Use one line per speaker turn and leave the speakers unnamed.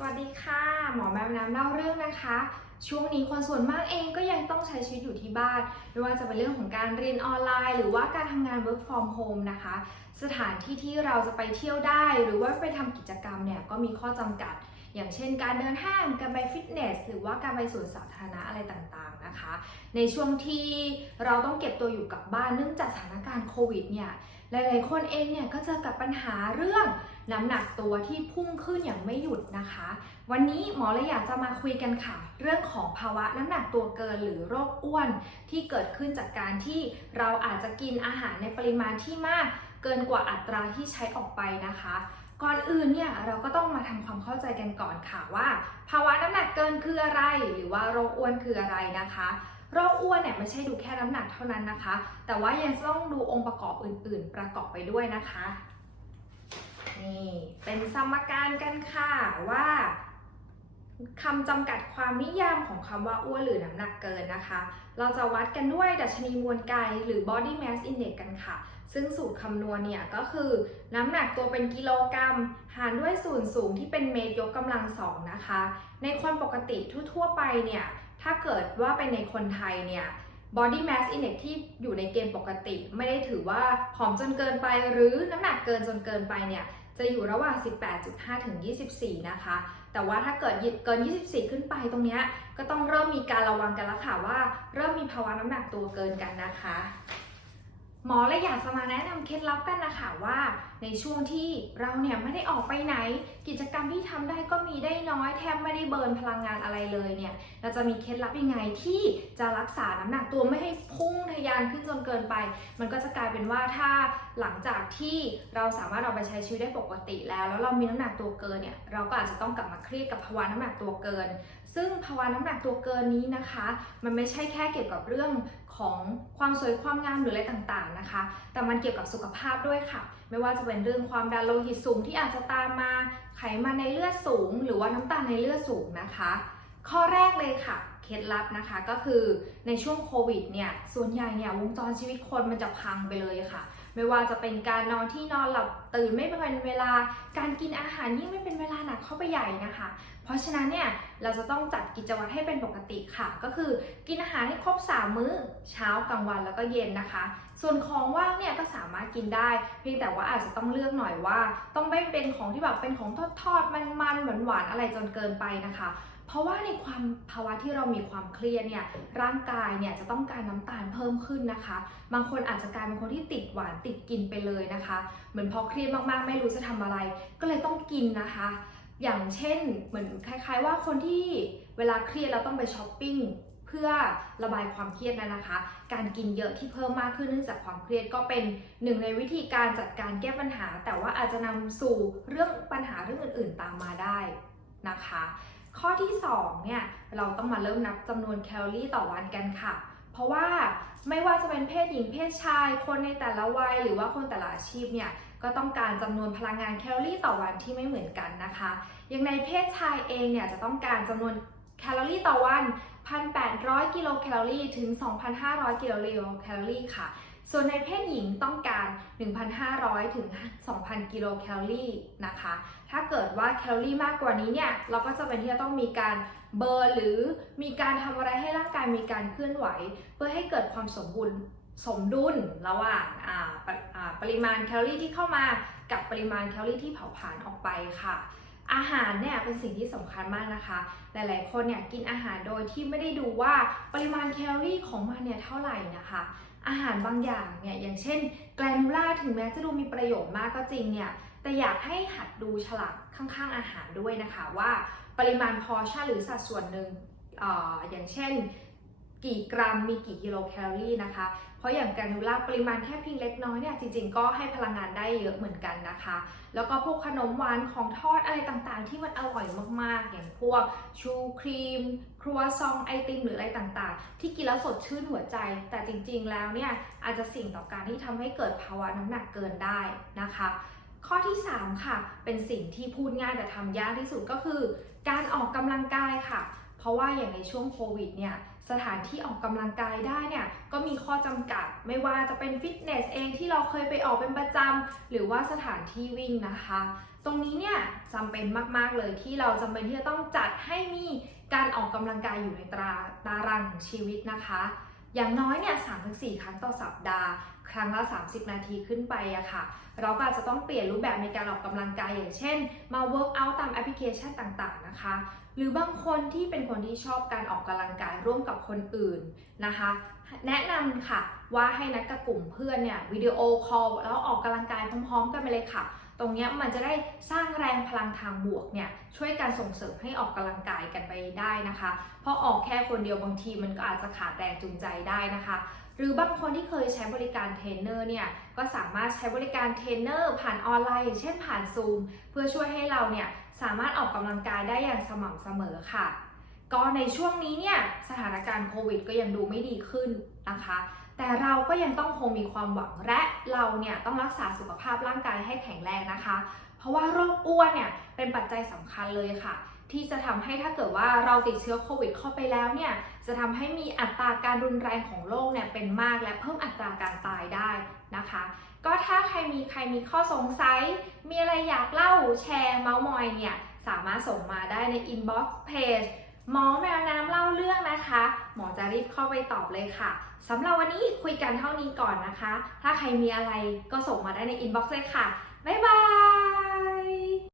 สวัสดีค่ะ หมอแมวน้ำเล่าเรื่องนะคะ ช่วงนี้คนส่วนมากเองก็ยังต้องใช้ชีวิตอยู่ที่บ้าน ไม่ว่าจะเป็นเรื่องของการเรียนออนไลน์ หรือว่าการทำงาน work from home นะคะ สถานที่ที่เราจะไปเที่ยวได้ หรือว่าไปทำกิจกรรมเนี่ยก็มีข้อจำกัด อย่างเช่น การเดินห้าง การไปฟิตเนส หรือว่าการไปสวนสาธารณะอะไรต่างๆนะคะ ในช่วงที่เราต้องเก็บตัวอยู่กับบ้านเนื่องจากสถานการณ์โควิดเนี่ย หลายๆ คนเองเนี่ยก็เจอกับปัญหาเรื่องน้ำหนักตัวที่พุ่งขึ้นอย่างไม่หยุดนะคะ วันนี้หมอเลยอยากจะมาคุยกันค่ะ เรื่องของภาวะน้ำหนักตัวเกินหรือโรคอ้วน ที่เกิดขึ้นจากการที่เราอาจจะกินอาหารในปริมาณที่มาก เกินกว่าอัตราที่ใช้ออกไปนะคะ ก่อนอื่นเนี่ยเราก็ต้องมาทำความเข้าใจกันก่อนค่ะว่า ภาวะน้ำหนักเกินคืออะไร หรือว่าโรคอ้วนคืออะไรนะคะ โรคอ้วนเนี่ยไม่ใช่ดูแค่น้ำหนักเท่านั้นนะคะ แต่ว่ายังต้องดูองค์ประกอบอื่น ๆ ประกอบไปด้วยนะคะ นี่เป็นสมการกันค่ะว่าคำจำกัดความนิยามของคำว่าอ้วนหรือน้ำหนักเกินนะคะ เราจะวัดกันด้วยดัชนีมวลกายหรือ body mass index กันค่ะ ซึ่งสูตรคำนวณเนี่ยก็คือน้ำหนักตัวเป็นกิโลกรัม หารด้วยส่วนสูงที่เป็นเมตรยกกำลังสองนะคะ ในคนปกติทั่วๆไปเนี่ย ถ้าเกิดว่าเป็นในคนไทยเนี่ย body mass index ที่อยู่ในเกณฑ์ปกติ ไม่ได้ถือว่าผอมจนเกินไปหรือน้ำหนักเกินจนเกินไปเนี่ยจะอยู่ระหว่าง 18.5 ถึง 24 นะคะ แต่ว่าถ้าเกิดเกิน 24 ขึ้นไปตรงเนี้ยก็ต้องเริ่มมีการระวังกันแล้วค่ะว่า เริ่มมีภาวะน้ำหนักตัวเกินกันนะคะ หมอเลยอยากจะมาแนะนำเคล็ดลับกันนะคะว่าในช่วงที่เราเนี่ยไม่ได้ออกไปไหน กิจกรรมที่ทำได้ก็มีได้น้อยแทบไม่ได้เบิร์นพลังงานอะไรเลยเนี่ยเราจะมีเคล็ดลับยังไงที่จะรักษาน้ำหนักตัวไม่ให้พุ่งทะยานขึ้นจนเกินไป มันก็จะกลายเป็นว่าถ้าหลังจากที่เราสามารถออกไปใช้ชีวิตได้ปกติแล้ว แล้วเรามีน้ำหนักตัวเกินเนี่ยเราก็อาจจะต้องกลับมาเครียดกับภาวะน้ำหนักตัวเกิน ซึ่งภาวะน้ำหนักตัวเกินนี้นะคะ มันไม่ใช่แค่เกี่ยวกับเรื่องของความสวยความงามหรืออะไรต่างๆนะคะ แต่มันเกี่ยวกับสุขภาพด้วยค่ะ ไม่ว่าจะเป็นเรื่องความดันโลหิตสูงที่อาจจะตามมา ไขมันในเลือดสูง หรือว่าน้ำตาลในเลือดสูงนะคะ ข้อแรกเลยค่ะเคล็ดลับนะคะก็คือในช่วงโควิดเนี่ยส่วนใหญ่เนี่ยวงจรชีวิตคนมันจะพังไปเลยค่ะ ไม่ว่าจะเป็นการนอนที่นอนหลับตื่นไม่เป็นเวลา การกินอาหารยิ่งไม่เป็นเวลาหนักเข้าไปใหญ่นะคะ เพราะฉะนั้นเนี่ยเราจะต้องจัดกิจวัตรให้เป็นปกติค่ะ ก็คือกินอาหารให้ครบ 3 มื้อเช้ากลางวันแล้วก็เย็นนะคะ ส่วนของว่างเนี่ยก็สามารถกินได้ เพียงแต่ว่าอาจจะต้องเลือกหน่อยว่า ต้องไม่เป็นของที่แบบเป็นของทอดทอดมันมันหวานหวานๆอะไรจนเกินไปนะคะ เพราะว่าในความภาวะที่เรามีความเครียดเนี่ยร่างกายเนี่ยจะต้องการน้ำตาลเพิ่มขึ้นนะคะ บางคนอาจจะกลายเป็นคนที่ติดหวานติดกินไปเลยนะคะ เหมือนพอเครียดมากๆ ไม่รู้จะทำอะไร ก็เลยต้องกินนะคะ อย่างเช่นเหมือนคล้ายๆ ว่าคนที่เวลาเครียดแล้วต้องไปช้อปปิ้งเพื่อระบายความเครียดนั้นนะคะ การกินเยอะที่เพิ่มมากขึ้นเนื่องจากความเครียดก็เป็นหนึ่งในวิธีการจัดการแก้ปัญหา แต่ว่าอาจจะนำสู่เรื่องปัญหาเรื่องอื่น ๆ ตามมาได้นะคะ ข้อที่2เนี่ยเราต้องมาเริ่มนับจำนวนแคลอรี่ต่อวันกันค่ะ เพราะว่าไม่ว่าจะเป็นเพศหญิงเพศชาย คนในแต่ละวัย หรือว่าคนแต่ละอาชีพเนี่ยก็ต้องการจำนวนพลังงานแคลอรี่ต่อวันที่ไม่เหมือนกันนะคะ อย่างในเพศชายเองเนี่ยจะต้องการจำนวนแคลอรี่ต่อวัน 1,800 กิโลแคลอรี่ถึง 2,500 กิโลแคลอรี่ค่ะ ส่วนในเพศหญิงต้องการ 1,500 ถึง 2,000 กิโลแคลอรี่นะคะ ถ้าเกิดว่าแคลอรี่มากกว่านี้เนี่ย เราก็จะเป็นที่จะต้องมีการเบิร์หรือมีการทำอะไรให้ร่างกายมีการเคลื่อนไหว เพื่อให้เกิดความสมบูรณ์สมดุลระหว่างาปาปริมาณแคลอรี่ที่เข้ามากับปริมาณแคลอรี่ที่เผาผลาญออกไปค่ะ อาหารเนี่ยเป็นสิ่งที่สำคัญมากนะคะ หลายๆ คนเนี่ยกินอาหารโดยที่ไม่ได้ดูว่าปริมาณแคลอรี่ของมันเนี่ยเท่าไหร่นะคะ อาหารบางอย่างเนี่ยอย่างเช่นแกลนูล่าถึงแม้จะดูมีประโยชน์มากก็จริงเนี่ยแต่อยากให้หัดดูฉลากข้างๆอาหารด้วยนะคะว่าปริมาณพอชั่นหรือสัดส่วนหนึ่งอออย่างเช่น กี่กรัมมีกี่กิโลแคลอรี่นะคะ เพราะอย่างแกรนูล่าปริมาณแค่เพียงเล็กน้อยเนี่ยจริงๆ ก็ให้พลังงานได้เยอะเหมือนกันนะคะ แล้วก็พวกขนมหวานของทอดอะไรต่างๆ ที่มันอร่อยมากๆ อย่างพวกชูครีม ครัวซองไอติมหรืออะไรต่างๆ ที่กินแล้วสดชื่นหัวใจ แต่จริงๆ แล้วเนี่ยอาจจะสิ่งต่อการที่ทำให้เกิดภาวะน้ำหนักเกินได้นะคะข้อที่ 3 ค่ะ เป็นสิ่งที่พูดง่ายแต่ทำยากที่สุดก็คือ การออกกำลังกายค่ะ เพราะว่าอย่างในช่วงโควิดเนี่ย สถานที่ออกกำลังกายได้เนี่ยก็มีข้อจำกัด ไม่ว่าจะเป็นฟิตเนสเองที่เราเคยไปออกเป็นประจำหรือว่าสถานที่วิ่งนะคะ ตรงนี้เนี่ยจำเป็นมากๆเลยที่เราจำเป็นที่จะต้องจัดให้มีการออกกำลังกายอยู่ในตราตารางของชีวิตนะคะ อย่างน้อยเนี่ย3-4ครั้งต่อสัปดาห์ ครั้งละ 30 นาทีขึ้นไปอะค่ะ เราก็อาจจะต้องเปลี่ยนรูปแบบในการออกกำลังกายอย่างเช่น มา work out ตามแอปพลิเคชันต่างๆนะคะ หรือบางคนที่เป็นคนที่ชอบการออกกำลังกายร่วมกับคนอื่นนะคะ แนะนำค่ะว่าให้นัดกับกลุ่มเพื่อนเนี่ยวิดีโอคอลแล้วออกกำลังกายพร้อม ๆ กันไปเลยค่ะ ตรงนี้มันจะได้สร้างแรงพลังทางบวกเนี่ยช่วยการส่งเสริมให้ออกกำลังกายกันไปได้นะคะ เพราะออกแค่คนเดียวบางทีมันก็อาจจะขาดแรงจูงใจได้นะคะ หรือบางคนที่เคยใช้บริการเทรนเนอร์เนี่ยก็สามารถใช้บริการเทรนเนอร์ผ่านออนไลน์อย่างเช่นผ่านซูมเพื่อช่วยให้เราเนี่ยสามารถออกกำลังกายได้อย่างสม่ำเสมอค่ะก็ในช่วงนี้เนี่ยสถานการณ์โควิดก็ยังดูไม่ดีขึ้นนะคะ แต่เราก็ยังต้องคงมีความหวังและเราเนี่ยต้องรักษาสุขภาพร่างกายให้แข็งแรงนะคะ เพราะว่าโรคอ้วนเนี่ยเป็นปัจจัยสำคัญเลยค่ะ ที่จะทำให้ถ้าเกิดว่าเราติดเชื้อโควิดเข้าไปแล้วเนี่ยจะทำให้มีอัตราการรุนแรงของโรคเนี่ยเป็นมากและเพิ่มอัตราการตายได้นะคะ ก็ถ้าใครมีใครมีข้อสงสัย มีอะไรอยากเล่าแชร์เมาส์มอยเนี่ยสามารถส่งมาได้ในอินบ็อกซ์เพจ หมอแมวน้ำเล่าเรื่องนะคะ หมอจะรีบเข้าไปตอบเลยค่ะสำหรับวันนี้คุยกันเท่านี้ก่อนนะคะ ถ้าใครมีอะไรก็ส่งมาได้ในอินบ็อกซ์เลยค่ะ บ๊ายบาย